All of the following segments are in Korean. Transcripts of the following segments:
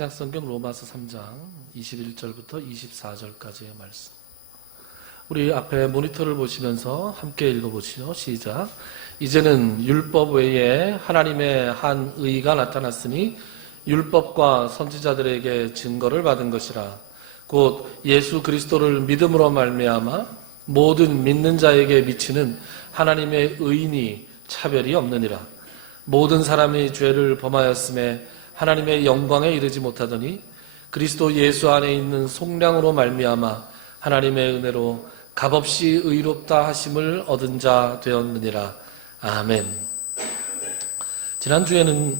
신약성경 로마서 3장 21절부터 24절까지의 말씀. 우리 앞에 모니터를 보시면서 함께 읽어보시죠. 시작. 이제는 율법 외에 하나님의 한 의가 나타났으니 율법과 선지자들에게 증거를 받은 것이라. 곧 예수 그리스도를 믿음으로 말미암아 모든 믿는 자에게 미치는 하나님의 의인이 차별이 없느니라. 모든 사람이 죄를 범하였음에 하나님의 영광에 이르지 못하더니 그리스도 예수 안에 있는 속량으로 말미암아 하나님의 은혜로 값없이 의롭다 하심을 얻은 자 되었느니라. 아멘. 지난주에는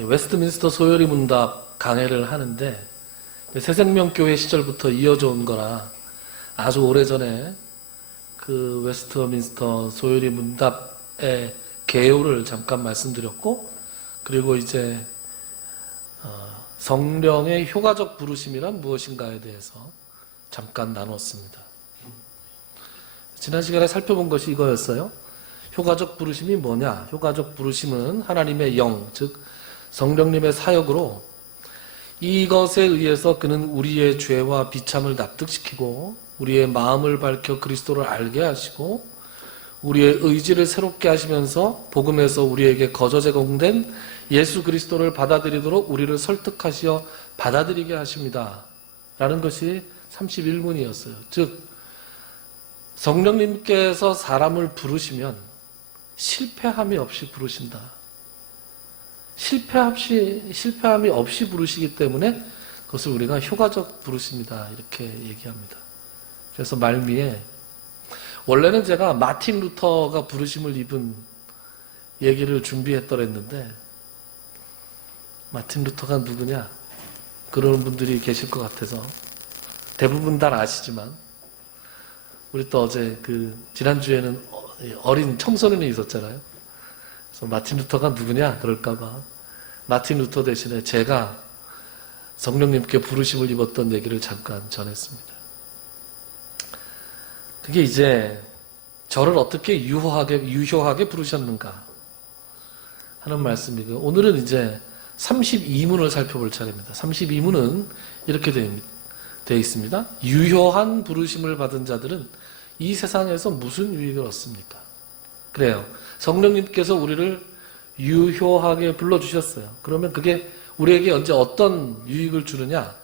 웨스트민스터 소요리 문답 강해를 하는데 새생명교회 시절부터 이어져 온 거라 아주 오래전에 그 웨스트민스터 소요리 문답의 개요를 잠깐 말씀드렸고, 그리고 이제 성령의 효과적 부르심이란 무엇인가에 대해서 잠깐 나눴습니다. 지난 시간에 살펴본 것이 이거였어요. 효과적 부르심이 뭐냐? 효과적 부르심은 하나님의 영, 즉 성령님의 사역으로 이것에 의해서 그는 우리의 죄와 비참을 납득시키고 우리의 마음을 밝혀 그리스도를 알게 하시고 우리의 의지를 새롭게 하시면서 복음에서 우리에게 거저 제공된 예수 그리스도를 받아들이도록 우리를 설득하시어 받아들이게 하십니다. 라는 것이 31문이었어요. 즉 성령님께서 사람을 부르시면 실패함이 없이 부르신다. 실패함이 없이 부르시기 때문에 그것을 우리가 효과적 부르심이다 이렇게 얘기합니다. 그래서 말미에 원래는 제가 마틴 루터가 부르심을 입은 얘기를 준비했더랬는데 마틴 루터가 누구냐? 그러는 분들이 계실 것 같아서 대부분 다 아시지만 우리 또 어제 지난주에는 어린 청소년이 있었잖아요. 그래서 마틴 루터가 누구냐? 그럴까봐 마틴 루터 대신에 제가 성령님께 부르심을 입었던 얘기를 잠깐 전했습니다. 그게 이제 저를 어떻게 유효하게 부르셨는가 하는 말씀이고요. 오늘은 이제 32문을 살펴볼 차례입니다. 32문은 이렇게 되어 있습니다. 유효한 부르심을 받은 자들은 이 세상에서 무슨 유익을 얻습니까? 그래요. 성령님께서 우리를 유효하게 불러주셨어요. 그러면 그게 우리에게 언제 어떤 유익을 주느냐?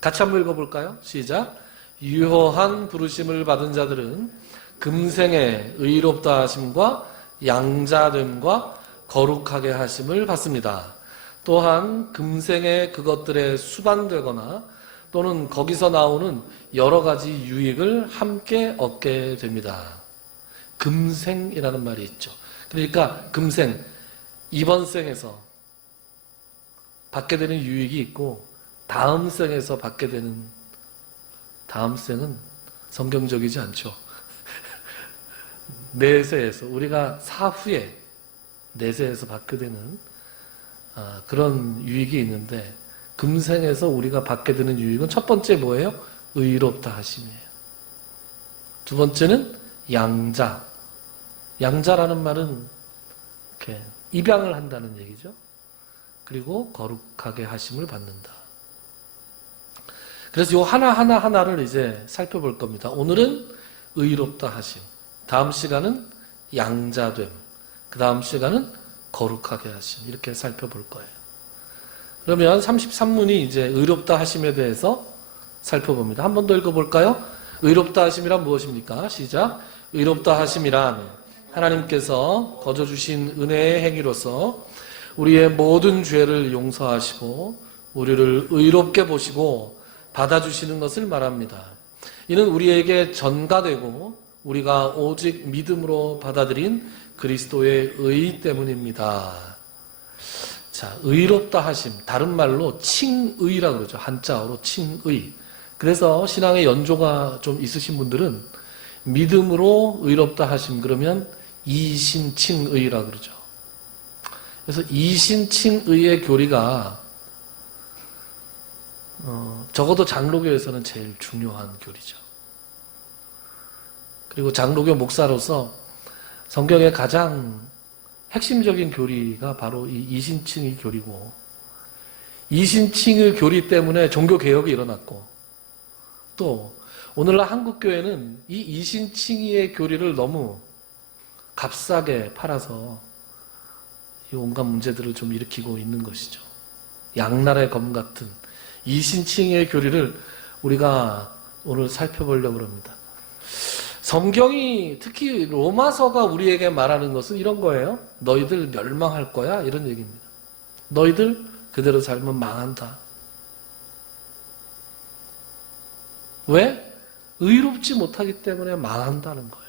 같이 한번 읽어볼까요? 시작. 유효한 부르심을 받은 자들은 금생의 의롭다 하심과 양자됨과 거룩하게 하심을 받습니다. 또한 금생의 그것들에 수반되거나 또는 거기서 나오는 여러 가지 유익을 함께 얻게 됩니다. 금생이라는 말이 있죠. 그러니까 금생, 이번 생에서 받게 되는 유익이 있고 다음 생에서 받게 되는, 다음 생은 성경적이지 않죠. 내세에서, 우리가 사후에 내세에서 받게 되는 그런 유익이 있는데 금생에서 우리가 받게 되는 유익은 첫 번째 뭐예요? 의롭다 하심이에요. 두 번째는 양자. 양자라는 말은 이렇게 입양을 한다는 얘기죠. 그리고 거룩하게 하심을 받는다. 그래서 요 하나를 이제 살펴볼 겁니다. 오늘은 의롭다 하심, 다음 시간은 양자됨, 그 다음 시간은 거룩하게 하심, 이렇게 살펴볼 거예요. 그러면 33문이 이제 의롭다 하심에 대해서 살펴봅니다. 한 번 더 읽어볼까요? 의롭다 하심이란 무엇입니까? 시작. 의롭다 하심이란 하나님께서 거저 주신 은혜의 행위로서 우리의 모든 죄를 용서하시고 우리를 의롭게 보시고 받아주시는 것을 말합니다. 이는 우리에게 전가되고 우리가 오직 믿음으로 받아들인 그리스도의 의 때문입니다. 자, 의롭다 하심, 다른 말로 칭의라고 그러죠. 한자어로 칭의. 그래서 신앙의 연조가 좀 있으신 분들은 믿음으로 의롭다 하심, 그러면 이신칭의라고 그러죠. 그래서 이신칭의의 교리가 적어도 장로교에서는 제일 중요한 교리죠. 그리고 장로교 목사로서 성경의 가장 핵심적인 교리가 바로 이 이신칭의 교리고, 이신칭의 교리 때문에 종교개혁이 일어났고, 또 오늘날 한국교회는 이 이신칭의의 교리를 너무 값싸게 팔아서 이 온갖 문제들을 좀 일으키고 있는 것이죠. 양날의 검 같은 이신칭의의 교리를 우리가 오늘 살펴보려고 합니다. 성경이 특히 로마서가 우리에게 말하는 것은 이런 거예요. 너희들 멸망할 거야, 이런 얘기입니다. 너희들 그대로 살면 망한다. 왜? 의롭지 못하기 때문에 망한다는 거예요.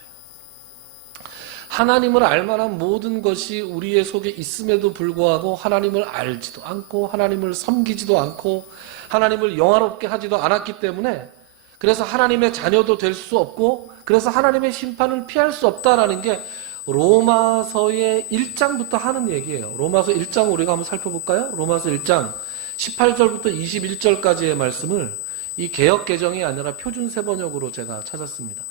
하나님을 알만한 모든 것이 우리의 속에 있음에도 불구하고 하나님을 알지도 않고 하나님을 섬기지도 않고 하나님을 영화롭게 하지도 않았기 때문에, 그래서 하나님의 자녀도 될 수 없고, 그래서 하나님의 심판을 피할 수 없다라는 게 로마서의 1장부터 하는 얘기예요. 로마서 1장 우리가 한번 살펴볼까요? 로마서 1장 18절부터 21절까지의 말씀을 이 개역 개정이 아니라 표준 세번역으로 제가 찾았습니다.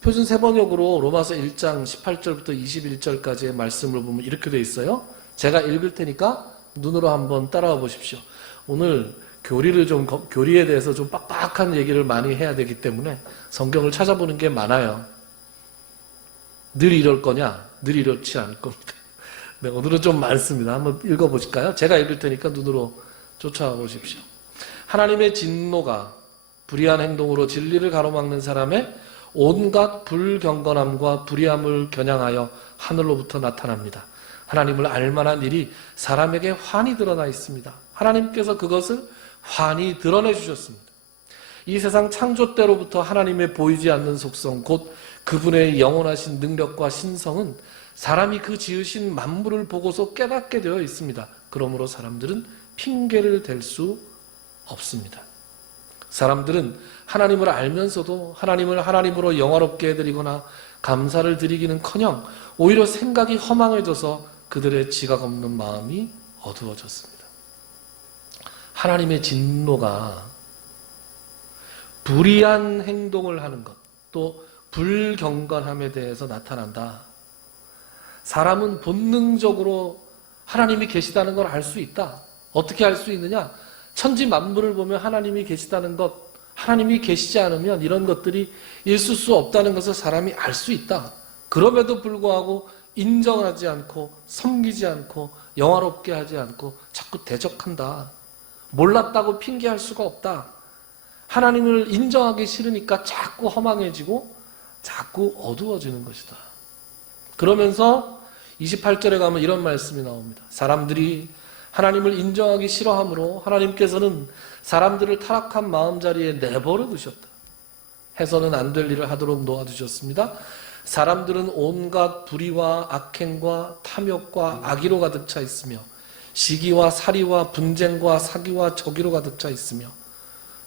표준 세번역으로 로마서 1장 18절부터 21절까지의 말씀을 보면 이렇게 되어 있어요. 제가 읽을 테니까 눈으로 한번 따라와 보십시오. 오늘 교리에 대해서 좀 빡빡한 얘기를 많이 해야 되기 때문에 성경을 찾아보는 게 많아요. 늘 이럴 거냐? 늘 이렇지 않을 겁니다. 네, 오늘은 좀 많습니다. 한번 읽어보실까요? 제가 읽을 테니까 눈으로 쫓아와 보십시오. 하나님의 진노가 불의한 행동으로 진리를 가로막는 사람의 온갖 불경건함과 불의함을 겨냥하여 하늘로부터 나타납니다. 하나님을 알만한 일이 사람에게 환히 드러나 있습니다. 하나님께서 그것을 환히 드러내 주셨습니다. 이 세상 창조 때로부터 하나님의 보이지 않는 속성, 곧 그분의 영원하신 능력과 신성은 사람이 그 지으신 만물을 보고서 깨닫게 되어 있습니다. 그러므로 사람들은 핑계를 댈 수 없습니다. 사람들은 하나님을 알면서도 하나님을 하나님으로 영화롭게 해드리거나 감사를 드리기는커녕 오히려 생각이 허망해져서 그들의 지각 없는 마음이 어두워졌습니다. 하나님의 진노가 불의한 행동을 하는 것, 또 불경건함에 대해서 나타난다. 사람은 본능적으로 하나님이 계시다는 걸 알 수 있다. 어떻게 알 수 있느냐? 천지 만물을 보면 하나님이 계시다는 것, 하나님이 계시지 않으면 이런 것들이 있을 수 없다는 것을 사람이 알 수 있다. 그럼에도 불구하고 인정하지 않고 섬기지 않고 영화롭게 하지 않고 자꾸 대적한다. 몰랐다고 핑계할 수가 없다. 하나님을 인정하기 싫으니까 자꾸 허망해지고 자꾸 어두워지는 것이다. 그러면서 28절에 가면 이런 말씀이 나옵니다. 사람들이 하나님을 인정하기 싫어하므로 하나님께서는 사람들을 타락한 마음자리에 내버려 두셨다. 해서는 안 될 일을 하도록 놓아두셨습니다. 사람들은 온갖 불의와 악행과 탐욕과 악의로 가득 차 있으며 시기와 살이와 분쟁과 사기와 적의로 가득 차 있으며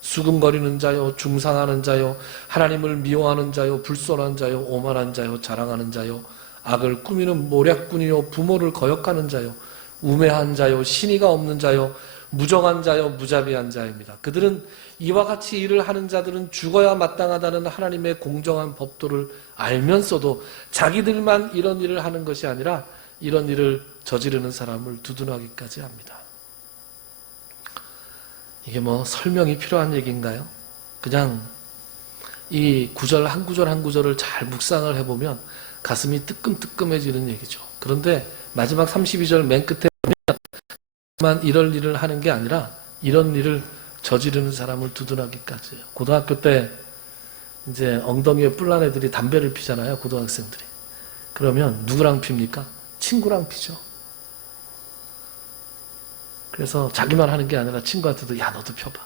수금거리는 자요, 중상하는 자요, 하나님을 미워하는 자요, 불손한 자요, 오만한 자요, 자랑하는 자요, 악을 꾸미는 모략꾼이요, 부모를 거역하는 자요, 우매한 자요, 신의가 없는 자요, 무정한 자요, 무자비한 자입니다. 그들은 이와 같이 일을 하는 자들은 죽어야 마땅하다는 하나님의 공정한 법도를 알면서도 자기들만 이런 일을 하는 것이 아니라 이런 일을 저지르는 사람을 두둔하기까지 합니다. 이게 뭐 설명이 필요한 얘기인가요? 그냥 이 구절 한 구절 한 구절을 잘 묵상을 해보면 가슴이 뜨끔뜨끔해지는 얘기죠. 그런데 마지막 32절 맨 끝에 보면 이럴 일을 하는 게 아니라 이런 일을 저지르는 사람을 두둔하기까지 해요. 고등학교 때 이제 엉덩이에 뿔난 애들이 담배를 피잖아요. 고등학생들이. 그러면 누구랑 핍니까? 친구랑 피죠. 그래서 자기만 하는 게 아니라 친구한테도 야 너도 펴봐.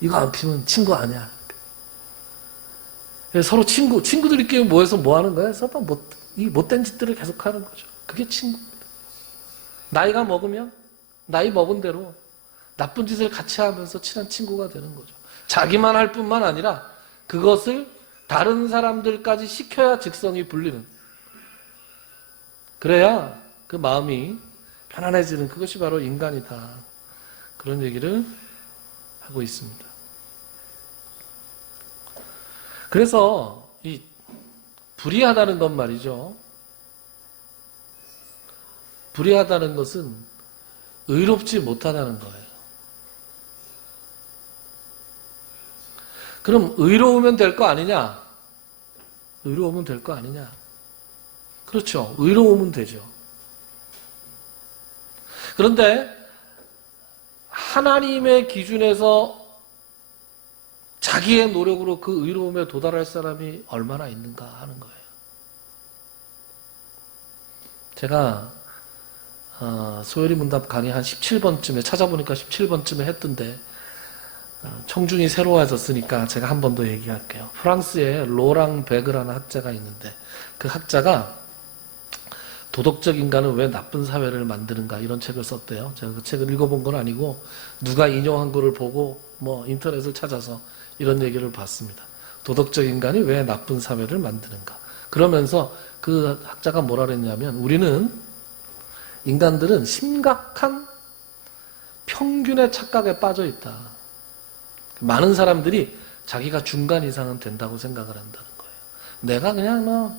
이거 안 피면 친구 아니야. 서로 친구들끼리 모여서 뭐 하는 거야? 서로 이 못된 짓들을 계속 하는 거죠. 그게 친구입니다. 나이가 먹으면 나이 먹은 대로 나쁜 짓을 같이 하면서 친한 친구가 되는 거죠. 자기만 할 뿐만 아니라 그것을 다른 사람들까지 시켜야 직성이 풀리는. 그래야 그 마음이 편안해지는, 그것이 바로 인간이다. 그런 얘기를 하고 있습니다. 그래서 이 불의하다는 것 말이죠. 불의하다는 것은 의롭지 못하다는 거예요. 그럼 의로우면 될 거 아니냐? 의로우면 될 거 아니냐? 그렇죠. 의로우면 되죠. 그런데 하나님의 기준에서 자기의 노력으로 그 의로움에 도달할 사람이 얼마나 있는가 하는 거예요. 제가 소요리 문답 강의 한 17번쯤에 찾아보니까 17번쯤에 했던데 청중이 새로워졌으니까 제가 한 번 더 얘기할게요. 프랑스에 로랑 베그라는 학자가 있는데 그 학자가 도덕적 인간은 왜 나쁜 사회를 만드는가 이런 책을 썼대요. 제가 그 책을 읽어본 건 아니고 누가 인용한 거를 보고 뭐 인터넷을 찾아서 이런 얘기를 봤습니다. 도덕적 인간이 왜 나쁜 사회를 만드는가. 그러면서 그 학자가 뭐라 그랬냐면 우리는 인간들은 심각한 평균의 착각에 빠져 있다. 많은 사람들이 자기가 중간 이상은 된다고 생각을 한다는 거예요. 내가 그냥 뭐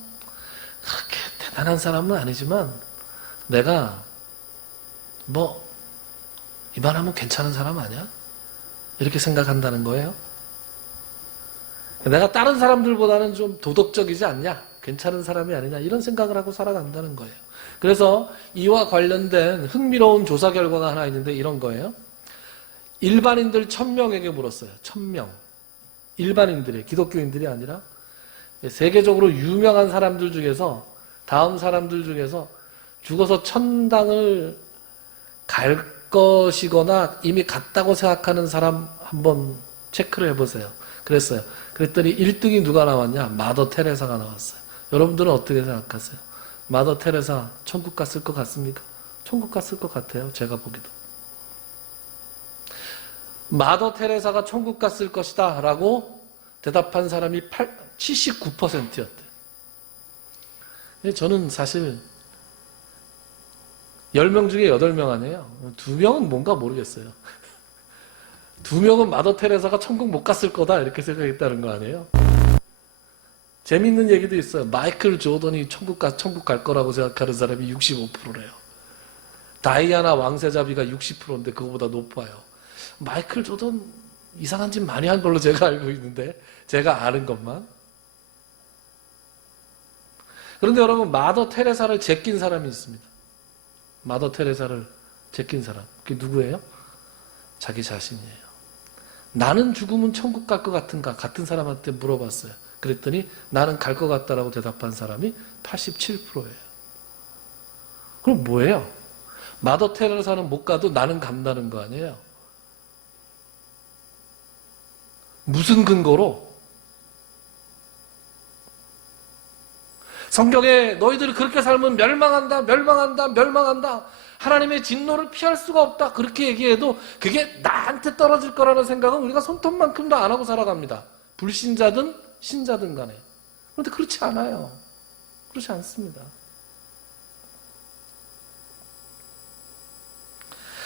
그렇게 대단한 사람은 아니지만 내가 뭐 이만하면 괜찮은 사람 아니야? 이렇게 생각한다는 거예요. 내가 다른 사람들보다는 좀 도덕적이지 않냐? 괜찮은 사람이 아니냐? 이런 생각을 하고 살아간다는 거예요. 그래서 이와 관련된 흥미로운 조사 결과가 하나 있는데 이런 거예요. 일반인들 1000명에게 물었어요. 1000명. 일반인들이, 기독교인들이 아니라 세계적으로 유명한 사람들 중에서 다음 사람들 중에서 죽어서 천당을 갈 것이거나 이미 갔다고 생각하는 사람 한번 체크를 해보세요. 그랬어요. 그랬더니 1등이 누가 나왔냐? 마더 테레사가 나왔어요. 여러분들은 어떻게 생각하세요? 마더 테레사 천국 갔을 것 같습니까? 천국 갔을 것 같아요. 제가 보기도. 마더 테레사가 천국 갔을 것이다 라고 대답한 사람이 79%였대요. 저는 사실 10명 중에 8명 아니에요. 2명은 뭔가 모르겠어요. 2명은 마더 테레사가 천국 못 갔을 거다 이렇게 생각했다는 거 아니에요. 재밌는 얘기도 있어요. 마이클 조던이 천국 갈 거라고 생각하는 사람이 65%래요. 다이아나 왕세자비가 60%인데 그거보다 높아요. 마이클 조던 이상한 짓 많이 한 걸로 제가 알고 있는데 제가 아는 것만. 그런데 여러분 마더 테레사를 제낀 사람이 있습니다. 마더 테레사를 제낀 사람. 그게 누구예요? 자기 자신이에요. 나는 죽으면 천국 갈 것 같은가? 같은 사람한테 물어봤어요. 그랬더니 나는 갈 것 같다라고 대답한 사람이 87%예요. 그럼 뭐예요? 마더 테레사는 못 가도 나는 간다는 거 아니에요? 무슨 근거로? 성경에 너희들이 그렇게 살면 멸망한다, 멸망한다, 멸망한다. 하나님의 진노를 피할 수가 없다. 그렇게 얘기해도 그게 나한테 떨어질 거라는 생각은 우리가 손톱만큼도 안 하고 살아갑니다. 불신자든 신자든 간에. 그런데 그렇지 않아요. 그렇지 않습니다.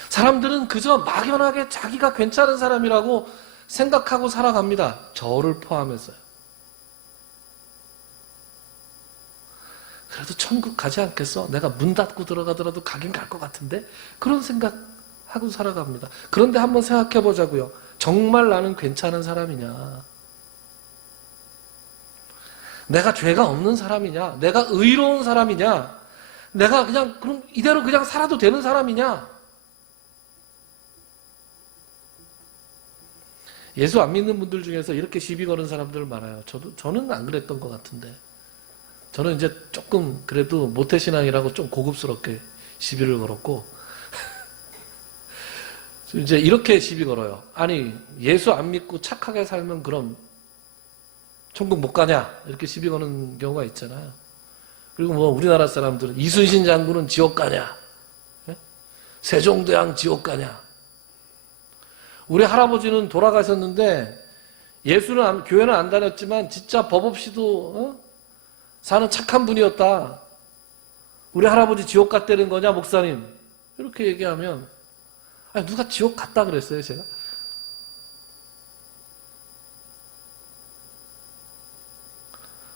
사람들은 그저 막연하게 자기가 괜찮은 사람이라고 생각하고 살아갑니다. 저를 포함해서요. 그래도 천국 가지 않겠어? 내가 문 닫고 들어가더라도 가긴 갈 것 같은데? 그런 생각하고 살아갑니다. 그런데 한번 생각해 보자고요. 정말 나는 괜찮은 사람이냐? 내가 죄가 없는 사람이냐? 내가 의로운 사람이냐? 내가 그냥 그럼 이대로 그냥 살아도 되는 사람이냐? 예수 안 믿는 분들 중에서 이렇게 시비 거는 사람들 많아요. 저는 안 그랬던 것 같은데. 저는 이제 조금 그래도 모태신앙이라고 좀 고급스럽게 시비를 걸었고 이제 이렇게 시비 걸어요. 아니 예수 안 믿고 착하게 살면 그럼 천국 못 가냐? 이렇게 시비 거는 경우가 있잖아요. 그리고 뭐 우리나라 사람들은 이순신 장군은 지옥 가냐? 세종대왕 지옥 가냐? 우리 할아버지는 돌아가셨는데 교회는 안 다녔지만 진짜 법 없이도 사는 착한 분이었다. 우리 할아버지 지옥 갔다는 거냐 목사님? 이렇게 얘기하면 아니 누가 지옥 갔다 그랬어요 제가?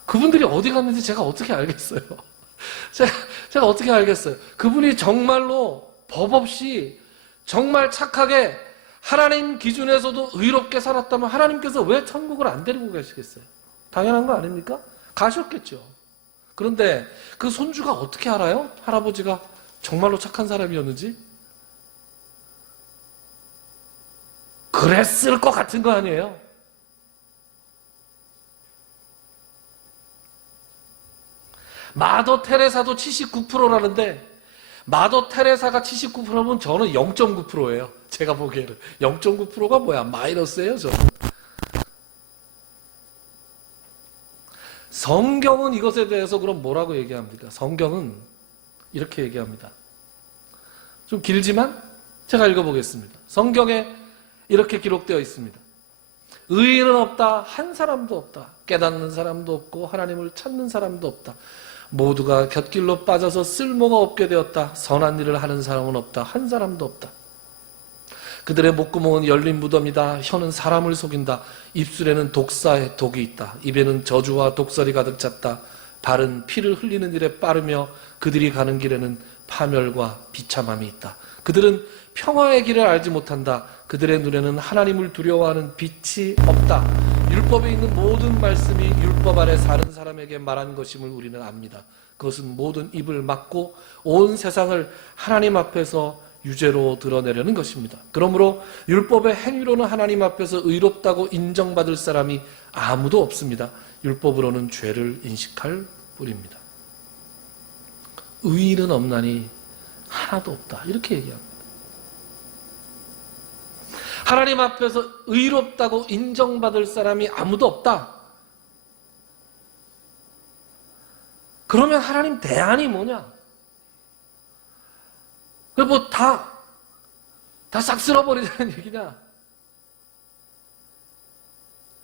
그분들이 어디 갔는지 제가 어떻게 알겠어요? 제가 어떻게 알겠어요? 그분이 정말로 법 없이 정말 착하게 하나님 기준에서도 의롭게 살았다면 하나님께서 왜 천국을 안 데리고 가시겠어요? 당연한 거 아닙니까? 가셨겠죠. 그런데 그 손주가 어떻게 알아요? 할아버지가 정말로 착한 사람이었는지? 그랬을 것 같은 거 아니에요? 마더 테레사도 79%라는데 마더 테레사가 79%면 저는 0.9%예요. 제가 보기에는 0.9%가 뭐야? 마이너스예요, 저는. 성경은 이것에 대해서 그럼 뭐라고 얘기합니까? 성경은 이렇게 얘기합니다. 좀 길지만 제가 읽어보겠습니다. 성경에 이렇게 기록되어 있습니다. 의인은 없다. 한 사람도 없다. 깨닫는 사람도 없고 하나님을 찾는 사람도 없다. 모두가 곁길로 빠져서 쓸모가 없게 되었다. 선한 일을 하는 사람은 없다. 한 사람도 없다. 그들의 목구멍은 열린 무덤이다. 혀는 사람을 속인다. 입술에는 독사의 독이 있다. 입에는 저주와 독설이 가득 찼다. 발은 피를 흘리는 일에 빠르며 그들이 가는 길에는 파멸과 비참함이 있다. 그들은 평화의 길을 알지 못한다. 그들의 눈에는 하나님을 두려워하는 빛이 없다. 율법에 있는 모든 말씀이 율법 아래 사는 사람에게 말한 것임을 우리는 압니다. 그것은 모든 입을 막고 온 세상을 하나님 앞에서 유죄로 드러내려는 것입니다. 그러므로 율법의 행위로는 하나님 앞에서 의롭다고 인정받을 사람이 아무도 없습니다. 율법으로는 죄를 인식할 뿐입니다. 의인은 없나니 하나도 없다. 이렇게 얘기합니다. 하나님 앞에서 의롭다고 인정받을 사람이 아무도 없다. 그러면 하나님 대안이 뭐냐? 뭐 다 싹 쓸어버리자는 얘기냐?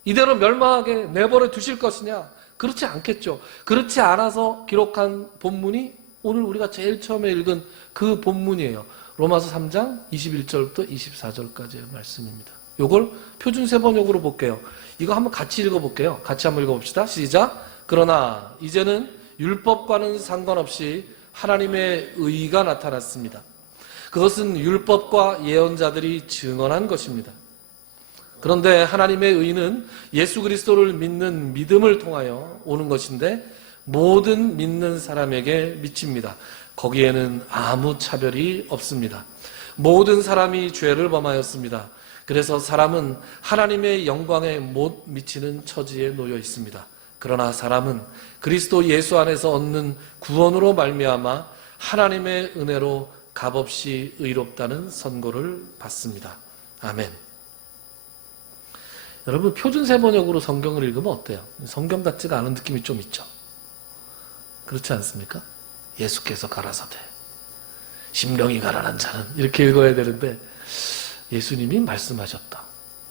이대로 멸망하게 내버려 두실 것이냐? 그렇지 않겠죠. 그렇지 않아서 기록한 본문이 오늘 우리가 제일 처음에 읽은 그 본문이에요. 로마서 3장 21절부터 24절까지의 말씀입니다. 이걸 표준세번역으로 볼게요. 이거 한번 같이 읽어볼게요. 같이 한번 읽어봅시다. 시작. 그러나 이제는 율법과는 상관없이 하나님의 의가 나타났습니다. 그것은 율법과 예언자들이 증언한 것입니다. 그런데 하나님의 의는 예수 그리스도를 믿는 믿음을 통하여 오는 것인데 모든 믿는 사람에게 미칩니다. 거기에는 아무 차별이 없습니다. 모든 사람이 죄를 범하였습니다. 그래서 사람은 하나님의 영광에 못 미치는 처지에 놓여 있습니다. 그러나 사람은 그리스도 예수 안에서 얻는 구원으로 말미암아 하나님의 은혜로 값없이 의롭다는 선고를 받습니다. 아멘. 여러분 표준세번역으로 성경을 읽으면 어때요? 성경 같지가 않은 느낌이 좀 있죠? 그렇지 않습니까? 예수께서 가라사대 심령이 가난한 자는 이렇게 읽어야 되는데 예수님이 말씀하셨다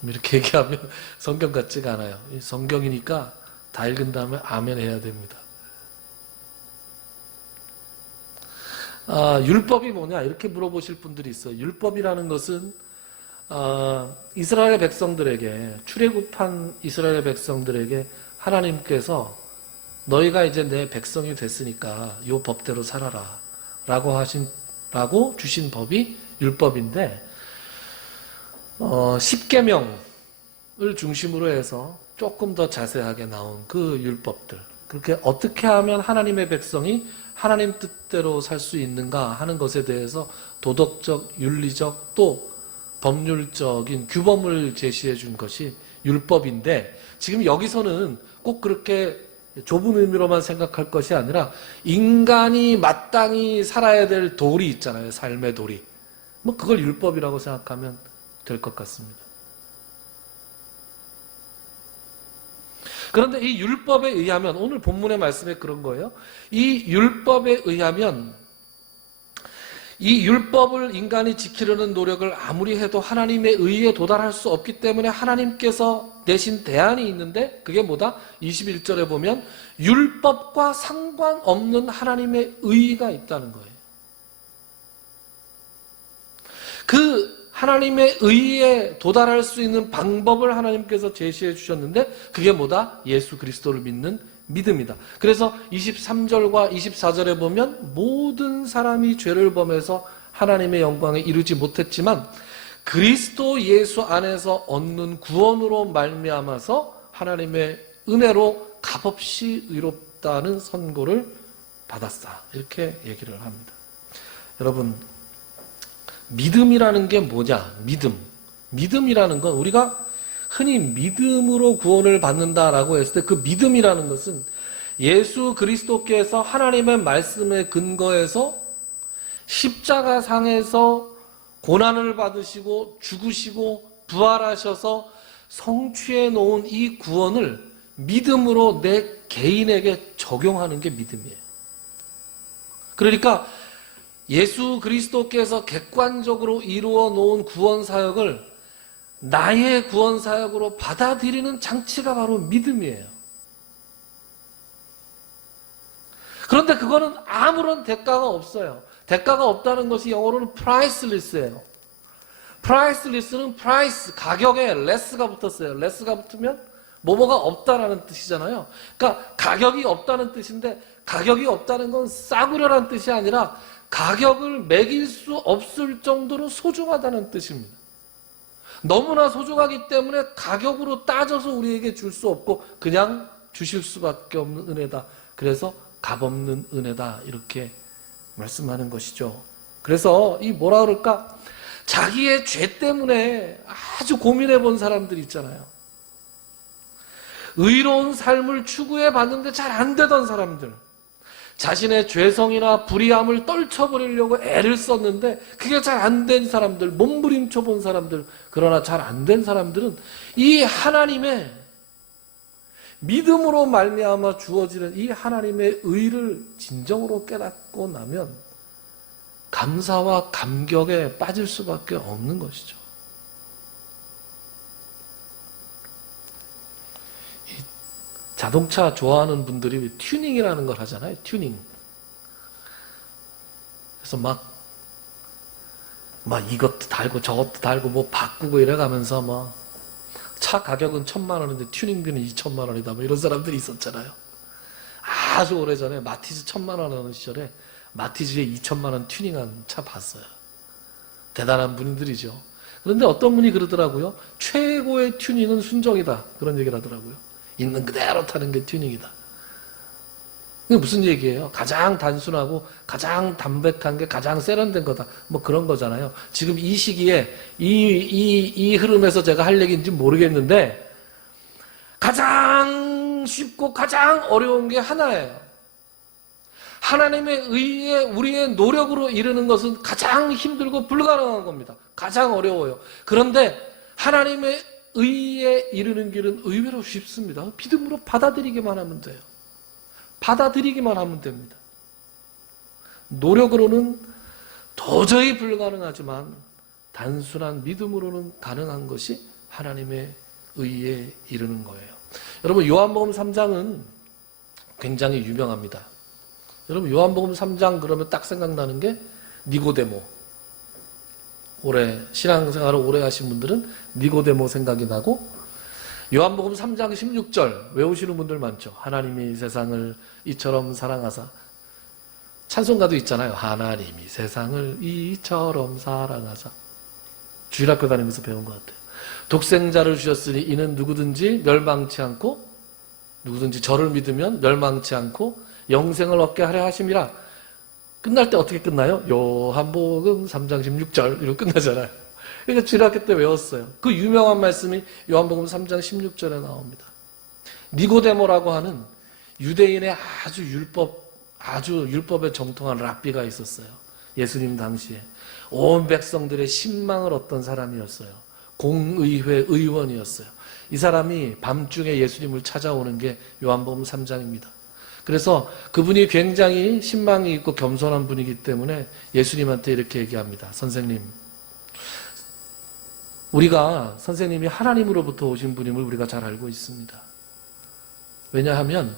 이렇게 얘기하면 성경 같지가 않아요. 성경이니까 다 읽은 다음에 아멘 해야 됩니다. 율법이 뭐냐 이렇게 물어보실 분들이 있어요. 율법이라는 것은 이스라엘 백성들에게 출애굽한 이스라엘 백성들에게 하나님께서 너희가 이제 내 백성이 됐으니까 요 법대로 살아라 라고 주신 법이 율법인데 10계명을 중심으로 해서 조금 더 자세하게 나온 그 율법들, 그렇게 어떻게 하면 하나님의 백성이 하나님 뜻대로 살 수 있는가 하는 것에 대해서 도덕적, 윤리적 또 법률적인 규범을 제시해 준 것이 율법인데, 지금 여기서는 꼭 그렇게 좁은 의미로만 생각할 것이 아니라 인간이 마땅히 살아야 될 도리 있잖아요. 삶의 도리. 뭐 그걸 율법이라고 생각하면 될 것 같습니다. 그런데 이 율법에 의하면, 오늘 본문의 말씀에 그런 거예요. 이 율법에 의하면 이 율법을 인간이 지키려는 노력을 아무리 해도 하나님의 의에 도달할 수 없기 때문에 하나님께서 내신 대안이 있는데, 그게 뭐다? 21절에 보면 율법과 상관없는 하나님의 의가 있다는 거예요. 그 하나님의 의에 도달할 수 있는 방법을 하나님께서 제시해 주셨는데, 그게 뭐다? 예수 그리스도를 믿는 믿음이다. 그래서 23절과 24절에 보면 모든 사람이 죄를 범해서 하나님의 영광에 이르지 못했지만 그리스도 예수 안에서 얻는 구원으로 말미암아서 하나님의 은혜로 값없이 의롭다는 선고를 받았다. 이렇게 얘기를 합니다. 여러분, 믿음이라는 게 뭐냐? 믿음이라는 건 우리가 흔히 믿음으로 구원을 받는다라고 했을 때 그 믿음이라는 것은 예수 그리스도께서 하나님의 말씀에 근거해서 십자가상에서 고난을 받으시고 죽으시고 부활하셔서 성취해 놓은 이 구원을 믿음으로 내 개인에게 적용하는 게 믿음이에요. 그러니까 예수 그리스도께서 객관적으로 이루어 놓은 구원 사역을 나의 구원 사역으로 받아들이는 장치가 바로 믿음이에요. 그런데 그거는 아무런 대가가 없어요. 대가가 없다는 것이 영어로는 priceless예요. priceless는 price, 가격에 less가 붙었어요. less가 붙으면 뭐뭐가 없다라는 뜻이잖아요. 그러니까 가격이 없다는 뜻인데 가격이 없다는 건 싸구려라는 뜻이 아니라 가격을 매길 수 없을 정도로 소중하다는 뜻입니다. 너무나 소중하기 때문에 가격으로 따져서 우리에게 줄 수 없고 그냥 주실 수밖에 없는 은혜다. 그래서 값없는 은혜다. 이렇게 말씀하는 것이죠. 그래서 이 뭐라 그럴까? 자기의 죄 때문에 아주 고민해 본 사람들 있잖아요. 의로운 삶을 추구해 봤는데 잘 안 되던 사람들. 자신의 죄성이나 불의함을 떨쳐버리려고 애를 썼는데 그게 잘 안 된 사람들, 몸부림쳐 본 사람들, 그러나 잘 안 된 사람들은 이 하나님의 믿음으로 말미암아 주어지는 이 하나님의 의를 진정으로 깨닫고 나면 감사와 감격에 빠질 수밖에 없는 것이죠. 자동차 좋아하는 분들이 튜닝이라는 걸 하잖아요. 튜닝. 그래서 막 이것도 달고 저것도 달고 뭐 바꾸고 이래가면서 차 가격은 1,000만 원인데 튜닝비는 2,000만 원이다. 이런 사람들이 있었잖아요. 아주 오래전에 마티즈 1,000만 원 하는 시절에 마티즈에 2,000만 원 튜닝한 차 봤어요. 대단한 분들이죠. 그런데 어떤 분이 그러더라고요. 최고의 튜닝은 순정이다. 그런 얘기를 하더라고요. 있는 그대로 타는 게 튜닝이다. 이게 무슨 얘기예요? 가장 단순하고 가장 담백한 게 가장 세련된 거다. 그런 거잖아요. 지금 이 시기에 이 흐름에서 제가 할 얘기인지 모르겠는데 가장 쉽고 가장 어려운 게 하나예요. 하나님의 의에 우리의 노력으로 이루는 것은 가장 힘들고 불가능한 겁니다. 가장 어려워요. 그런데 하나님의 의에 이르는 길은 의외로 쉽습니다. 믿음으로 받아들이기만 하면 돼요. 받아들이기만 하면 됩니다. 노력으로는 도저히 불가능하지만 단순한 믿음으로는 가능한 것이 하나님의 의에 이르는 거예요. 여러분, 요한복음 3장은 굉장히 유명합니다. 여러분, 요한복음 3장 그러면 딱 생각나는 게 니고데모. 오래 신앙생활을 오래 하신 분들은 니고데모 생각이 나고, 요한복음 3장 16절 외우시는 분들 많죠. 하나님이 세상을 이처럼 사랑하사. 찬송가도 있잖아요. 하나님이 세상을 이처럼 사랑하사. 주일학교 다니면서 배운 것 같아요. 독생자를 주셨으니 이는 누구든지 멸망치 않고, 누구든지 저를 믿으면 멸망치 않고 영생을 얻게 하려 하심이라. 끝날 때 어떻게 끝나요? 요한복음 3장 16절 이렇게 끝나잖아요. 그러니까 주일학교 때 외웠어요. 그 유명한 말씀이 요한복음 3장 16절에 나옵니다. 니고데모라고 하는 유대인의 아주 율법에 정통한 랍비가 있었어요. 예수님 당시에 온 백성들의 신망을 얻던 사람이었어요. 공의회 의원이었어요. 이 사람이 밤중에 예수님을 찾아오는 게 요한복음 3장입니다. 그래서 그분이 굉장히 신망이 있고 겸손한 분이기 때문에 예수님한테 이렇게 얘기합니다. 선생님, 우리가 선생님이 하나님으로부터 오신 분임을 우리가 잘 알고 있습니다. 왜냐하면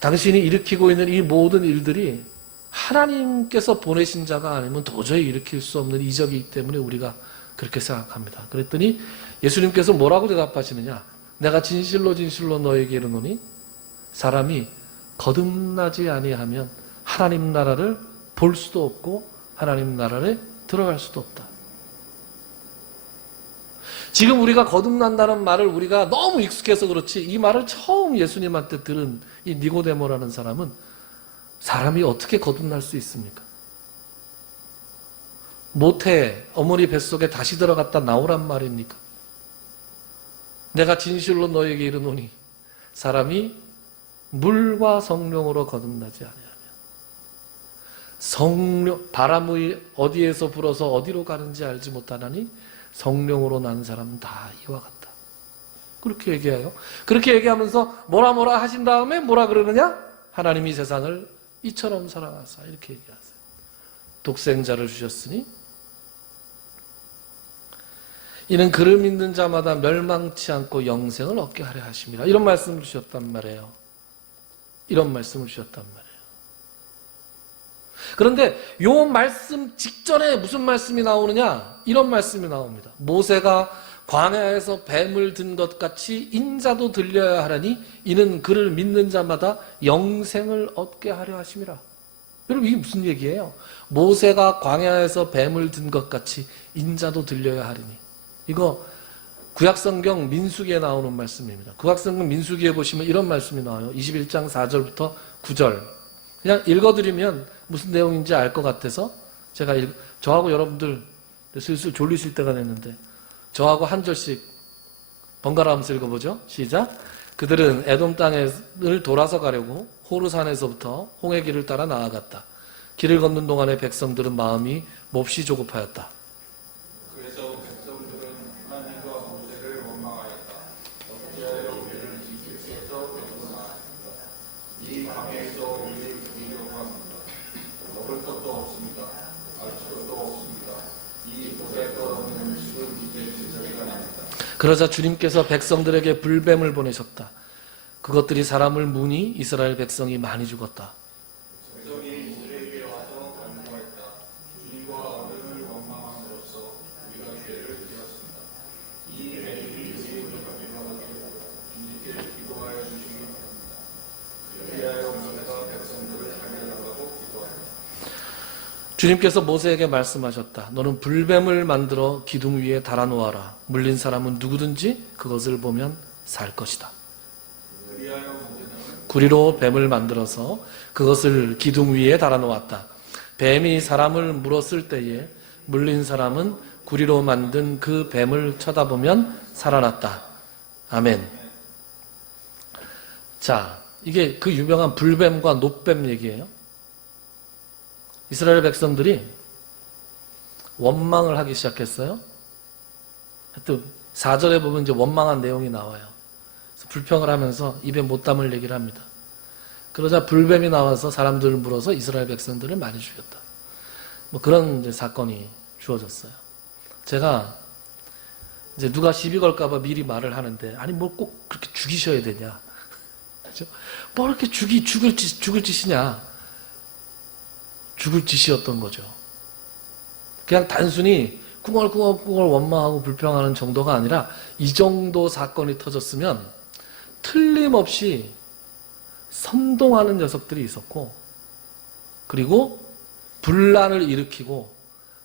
당신이 일으키고 있는 이 모든 일들이 하나님께서 보내신 자가 아니면 도저히 일으킬 수 없는 이적이기 때문에 우리가 그렇게 생각합니다. 그랬더니 예수님께서 뭐라고 대답하시느냐? 내가 진실로 진실로 너에게 이르노니 사람이 거듭나지 아니하면 하나님 나라를 볼 수도 없고 하나님 나라에 들어갈 수도 없다. 지금 우리가 거듭난다는 말을 우리가 너무 익숙해서 그렇지, 이 말을 처음 예수님한테 들은 이 니고데모라는 사람은 사람이 어떻게 거듭날 수 있습니까? 모태 어머니 뱃속에 다시 들어갔다 나오란 말입니까? 내가 진실로 너에게 이르노니 사람이 물과 성령으로 거듭나지 아니하면, 성령, 바람이 어디에서 불어서 어디로 가는지 알지 못하나니 성령으로 난 사람은 다 이와 같다. 그렇게 얘기해요. 그렇게 얘기하면서 뭐라 하신 다음에 뭐라 그러느냐? 하나님이 세상을 이처럼 사랑하사, 이렇게 얘기하세요. 독생자를 주셨으니 이는 그를 믿는 자마다 멸망치 않고 영생을 얻게 하려 하심이라. 이런 말씀을 주셨단 말이에요. 이런 말씀을 주셨단 말이에요. 그런데 요 말씀 직전에 무슨 말씀이 나오느냐? 이런 말씀이 나옵니다. 모세가 광야에서 뱀을 든 것 같이 인자도 들려야 하라니 이는 그를 믿는 자마다 영생을 얻게 하려 하심이라. 여러분, 이게 무슨 얘기예요? 모세가 광야에서 뱀을 든 것 같이 인자도 들려야 하리니. 이거 구약성경 민수기에 나오는 말씀입니다. 구약성경 민수기에 보시면 이런 말씀이 나와요. 21장 4절부터 9절. 그냥 읽어드리면 무슨 내용인지 알 것 같아서 제가 저하고 여러분들 슬슬 졸리실 때가 됐는데 저하고 한 절씩 번갈아 가면서 읽어보죠. 시작. 그들은 에돔 땅을 돌아서 가려고 호르산에서부터 홍해 길을 따라 나아갔다. 길을 걷는 동안에 백성들은 마음이 몹시 조급하였다. 그래서 백성들은 하나님과 모세를 원망하였다. 어찌하여 우리를 지키시겠어? 이 강에서 우리를 죽이려고 합니다. 먹을 것도 없습니다. 마실 것도 없습니다. 이 보잘것없는 음식은 이제 제자리가 납니다. 그러자 주님께서 백성들에게 불뱀을 보내셨다. 그것들이 사람을 무니 이스라엘 백성이 많이 죽었다. 백성이 우리에게 와서 간구했다. 주님과 어른을 원망함으로써 우리가 죄를 지었습니다. 이 매일이 우리에게 갚이받아서 주님께 기도하여 주시기 바랍니다. 그리하여 모세가 백성들을 살려달라고 기도하였다. 주님께서 모세에게 말씀하셨다. 너는 불뱀을 만들어 기둥 위에 달아놓아라. 물린 사람은 누구든지 그것을 보면 살 것이다. 그리하여 모세는 구리로 뱀을 만들어서 그것을 기둥 위에 달아놓았다. 뱀이 사람을 물었을 때에 물린 사람은 구리로 만든 그 뱀을 쳐다보면 살아났다. 아멘. 자, 이게 그 유명한 불뱀과 놋뱀 얘기예요. 이스라엘 백성들이 원망을 하기 시작했어요. 하여튼 4절에 보면 이제 원망한 내용이 나와요. 그래서 불평을 하면서 입에 못 담을 얘기를 합니다. 그러자 불뱀이 나와서 사람들을 물어서 이스라엘 백성들을 많이 죽였다. 뭐 그런 이제 사건이 주어졌어요. 제가 이제 누가 시비 걸까봐 미리 말을 하는데, 아니 뭘 꼭 그렇게 죽이셔야 되냐? 그죠? 뭐 이렇게 죽을 짓이냐? 죽을 짓이었던 거죠. 그냥 단순히 꿍얼꿍얼 원망하고 불평하는 정도가 아니라 이 정도 사건이 터졌으면 틀림없이 선동하는 녀석들이 있었고, 그리고 분란을 일으키고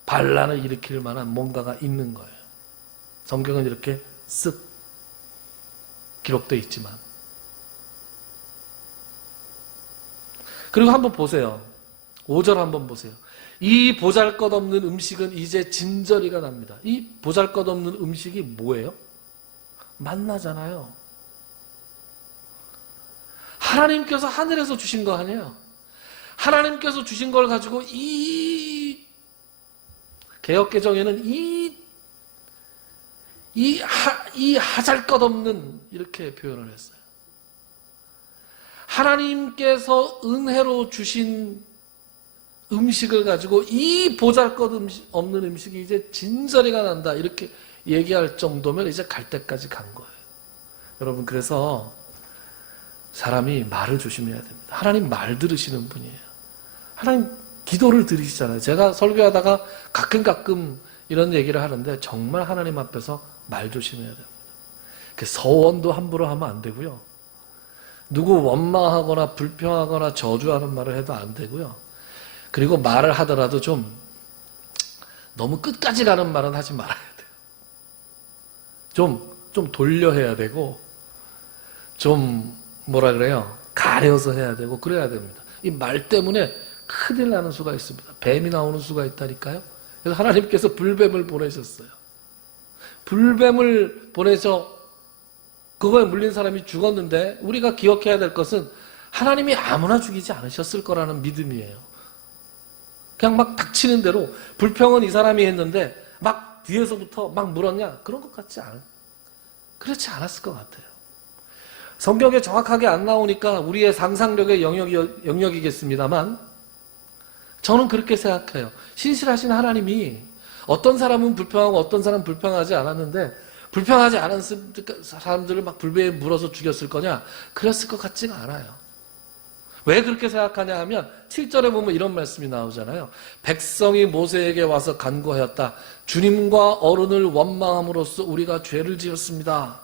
반란을 일으킬 만한 뭔가가 있는 거예요. 성경은 이렇게 쓱 기록되어 있지만. 그리고 한번 보세요. 5절 한번 보세요. 이 보잘것없는 음식은 이제 진저리가 납니다. 이 보잘것없는 음식이 뭐예요? 만나잖아요. 하나님께서 하늘에서 주신 거 아니에요. 하나님께서 주신 걸 가지고 이 개역개정에는 이 하잘것없는 이렇게 표현을 했어요. 하나님께서 은혜로 주신 음식을 가지고 이 보잘것없는 음식이 이제 진저리가 난다, 이렇게 얘기할 정도면 이제 갈 때까지 간 거예요. 여러분, 그래서 사람이 말을 조심해야 됩니다. 하나님 말 들으시는 분이에요. 하나님 기도를 들으시잖아요. 제가 설교하다가 가끔 이런 얘기를 하는데 정말 하나님 앞에서 말 조심해야 됩니다. 서원도 함부로 하면 안 되고요. 누구 원망하거나 불평하거나 저주하는 말을 해도 안 되고요. 그리고 말을 하더라도 좀 너무 끝까지 가는 말은 하지 말아야 돼요. 좀 돌려 해야 되고, 좀 뭐라 그래요? 가려서 해야 되고, 그래야 됩니다. 이 말 때문에 큰일 나는 수가 있습니다. 뱀이 나오는 수가 있다니까요. 그래서 하나님께서 불뱀을 보내셨어요. 불뱀을 보내서 그거에 물린 사람이 죽었는데, 우리가 기억해야 될 것은 하나님이 아무나 죽이지 않으셨을 거라는 믿음이에요. 그냥 막 닥치는 대로, 불평은 이 사람이 했는데 막 뒤에서부터 막 물었냐? 그런 것 같지 않아요. 그렇지 않았을 것 같아요. 성경에 정확하게 안 나오니까 우리의 상상력의 영역이겠습니다만, 저는 그렇게 생각해요. 신실하신 하나님이 어떤 사람은 불평하고 어떤 사람은 불평하지 않았는데, 불평하지 않은 사람들을 막 불배에 물어서 죽였을 거냐? 그랬을 것 같지가 않아요. 왜 그렇게 생각하냐 하면 7절에 보면 이런 말씀이 나오잖아요. 백성이 모세에게 와서 간구하였다. 주님과 어른을 원망함으로써 우리가 죄를 지었습니다.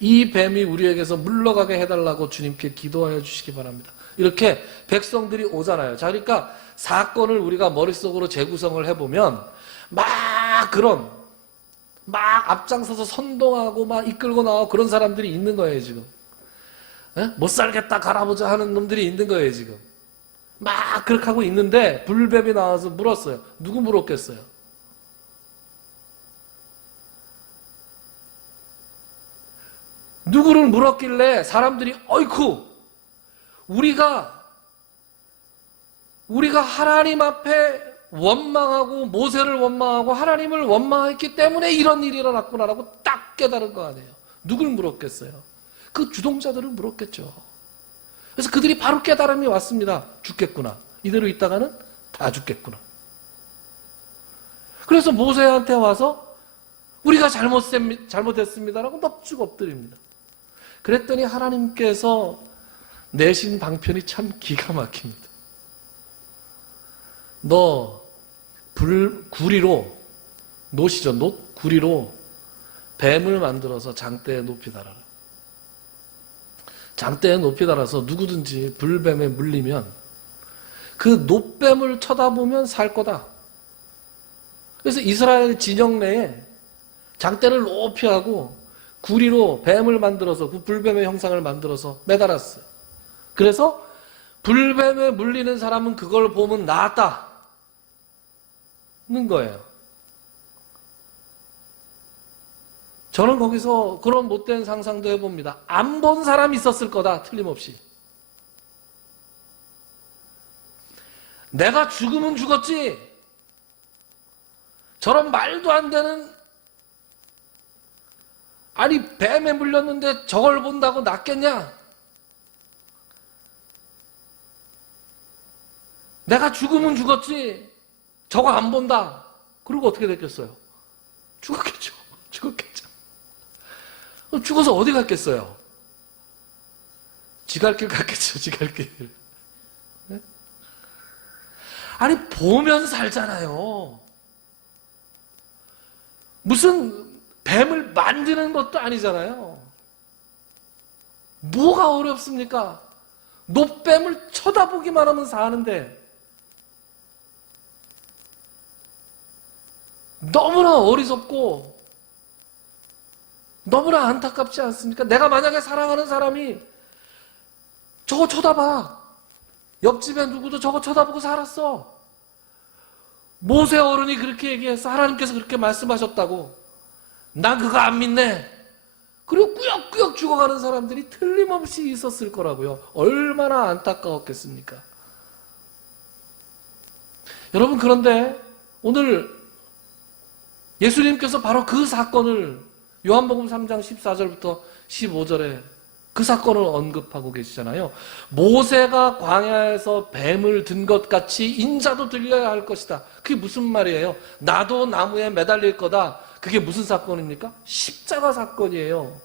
이 뱀이 우리에게서 물러가게 해달라고 주님께 기도하여 주시기 바랍니다. 이렇게 백성들이 오잖아요. 자, 그러니까 사건을 우리가 머릿속으로 재구성을 해보면 막 앞장서서 선동하고 막 이끌고 나오고 그런 사람들이 있는 거예요, 지금. 못 살겠다 갈아보자 하는 놈들이 있는 거예요, 지금. 막 그렇게 하고 있는데 불뱀이 나와서 물었어요. 누구 물었겠어요? 누구를 물었길래 사람들이 어이쿠, 우리가 하나님 앞에 원망하고 모세를 원망하고 하나님을 원망했기 때문에 이런 일이 일어났구나라고 딱 깨달은 거 아니에요. 누굴 물었겠어요? 그 주동자들을 물었겠죠. 그래서 그들이 바로 깨달음이 왔습니다. 죽겠구나. 이대로 있다가는 다 죽겠구나. 그래서 모세한테 와서 우리가 잘못했습니다라고 넙죽 엎드립니다. 그랬더니 하나님께서 내신 방편이 참 기가 막힙니다. 너 구리로, 노시죠, 구리로 뱀을 만들어서 장대에 높이 달아라. 장대에 높이 달아서 누구든지 불뱀에 물리면 그 놋뱀을 쳐다보면 살 거다. 그래서 이스라엘 진영 내에 장대를 높이 하고 구리로 뱀을 만들어서 그 불뱀의 형상을 만들어서 매달았어요. 그래서 불뱀에 물리는 사람은 그걸 보면 나았다는 거예요. 저는 거기서 그런 못된 상상도 해봅니다. 안 본 사람이 있었을 거다, 틀림없이. 내가 죽으면 죽었지, 저런 말도 안 되는, 아니 뱀에 물렸는데 저걸 본다고 낫겠냐? 내가 죽으면 죽었지, 저거 안 본다. 그리고 어떻게 됐겠어요? 죽었겠죠. 죽어서 어디 갔겠어요? 지갈길 갔겠죠, 지갈길. 네? 아니, 보면 살잖아요. 무슨 뱀을 만드는 것도 아니잖아요. 뭐가 어렵습니까? 놋뱀을 쳐다보기만 하면 사는데, 너무나 어리석고 너무나 안타깝지 않습니까? 내가 만약에 사랑하는 사람이 저거 쳐다봐, 옆집에 누구도 저거 쳐다보고 살았어. 모세 어른이 그렇게 얘기했어. 하나님께서 그렇게 말씀하셨다고. 난 그거 안 믿네. 그리고 꾸역꾸역 죽어가는 사람들이 틀림없이 있었을 거라고요. 얼마나 안타까웠겠습니까? 여러분, 그런데 오늘 예수님께서 바로 그 사건을 요한복음 3장 14절부터 15절에 그 사건을 언급하고 계시잖아요. 모세가 광야에서 뱀을 든 것 같이 인자도 들려야 할 것이다. 그게 무슨 말이에요? 나도 나무에 매달릴 거다. 그게 무슨 사건입니까? 십자가 사건이에요.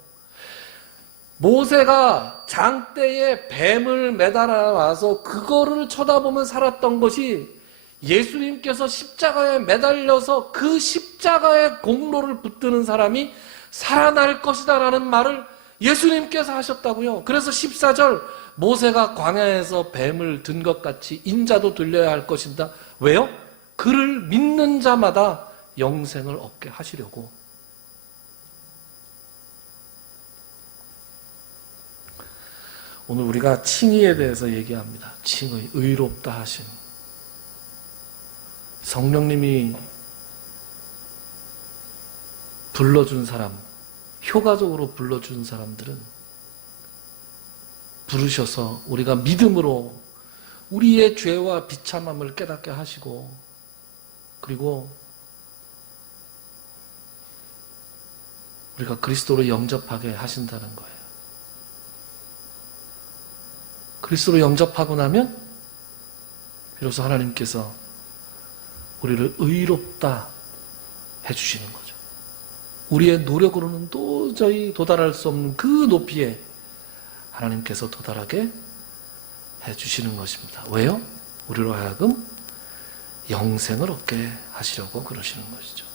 모세가 장대에 뱀을 매달아 놔서 그거를 쳐다보면 살았던 것이 예수님께서 십자가에 매달려서 그 십자가의 공로를 붙드는 사람이 살아날 것이다 라는 말을 예수님께서 하셨다고요. 그래서 14절, 모세가 광야에서 뱀을 든 것 같이 인자도 들려야 할 것이다. 왜요? 그를 믿는 자마다 영생을 얻게 하시려고 오늘 우리가 칭의에 대해서 얘기합니다. 칭의, 의롭다 하심. 성령님이 불러준 사람, 효과적으로 불러준 사람들은 부르셔서 우리가 믿음으로 우리의 죄와 비참함을 깨닫게 하시고 그리고 우리가 그리스도로 영접하게 하신다는 거예요. 그리스도로 영접하고 나면 비로소 하나님께서 우리를 의롭다 해주시는 거죠. 우리의 노력으로는 도저히 도달할 수 없는 그 높이에 하나님께서 도달하게 해주시는 것입니다. 왜요? 우리로 하여금 영생을 얻게 하시려고 그러시는 것이죠.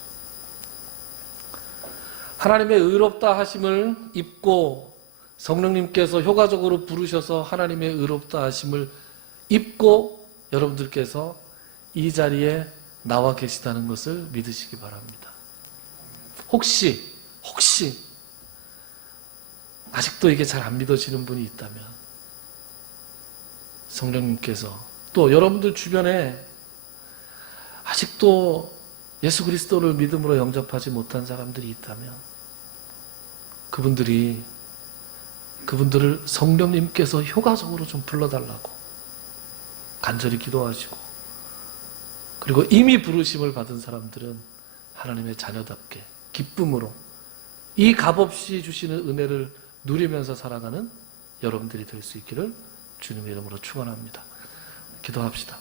하나님의 의롭다 하심을 입고 성령님께서 효과적으로 부르셔서 하나님의 의롭다 하심을 입고 여러분들께서 이 자리에 나와 계시다는 것을 믿으시기 바랍니다. 혹시 아직도 이게 잘 안 믿어지는 분이 있다면 성령님께서 또 여러분들 주변에 아직도 예수 그리스도를 믿음으로 영접하지 못한 사람들이 있다면 그분들을 성령님께서 효과적으로 좀 불러달라고 간절히 기도하시고 그리고 이미 부르심을 받은 사람들은 하나님의 자녀답게 기쁨으로 이 값없이 주시는 은혜를 누리면서 살아가는 여러분들이 될 수 있기를 주님의 이름으로 축원합니다. 기도합시다.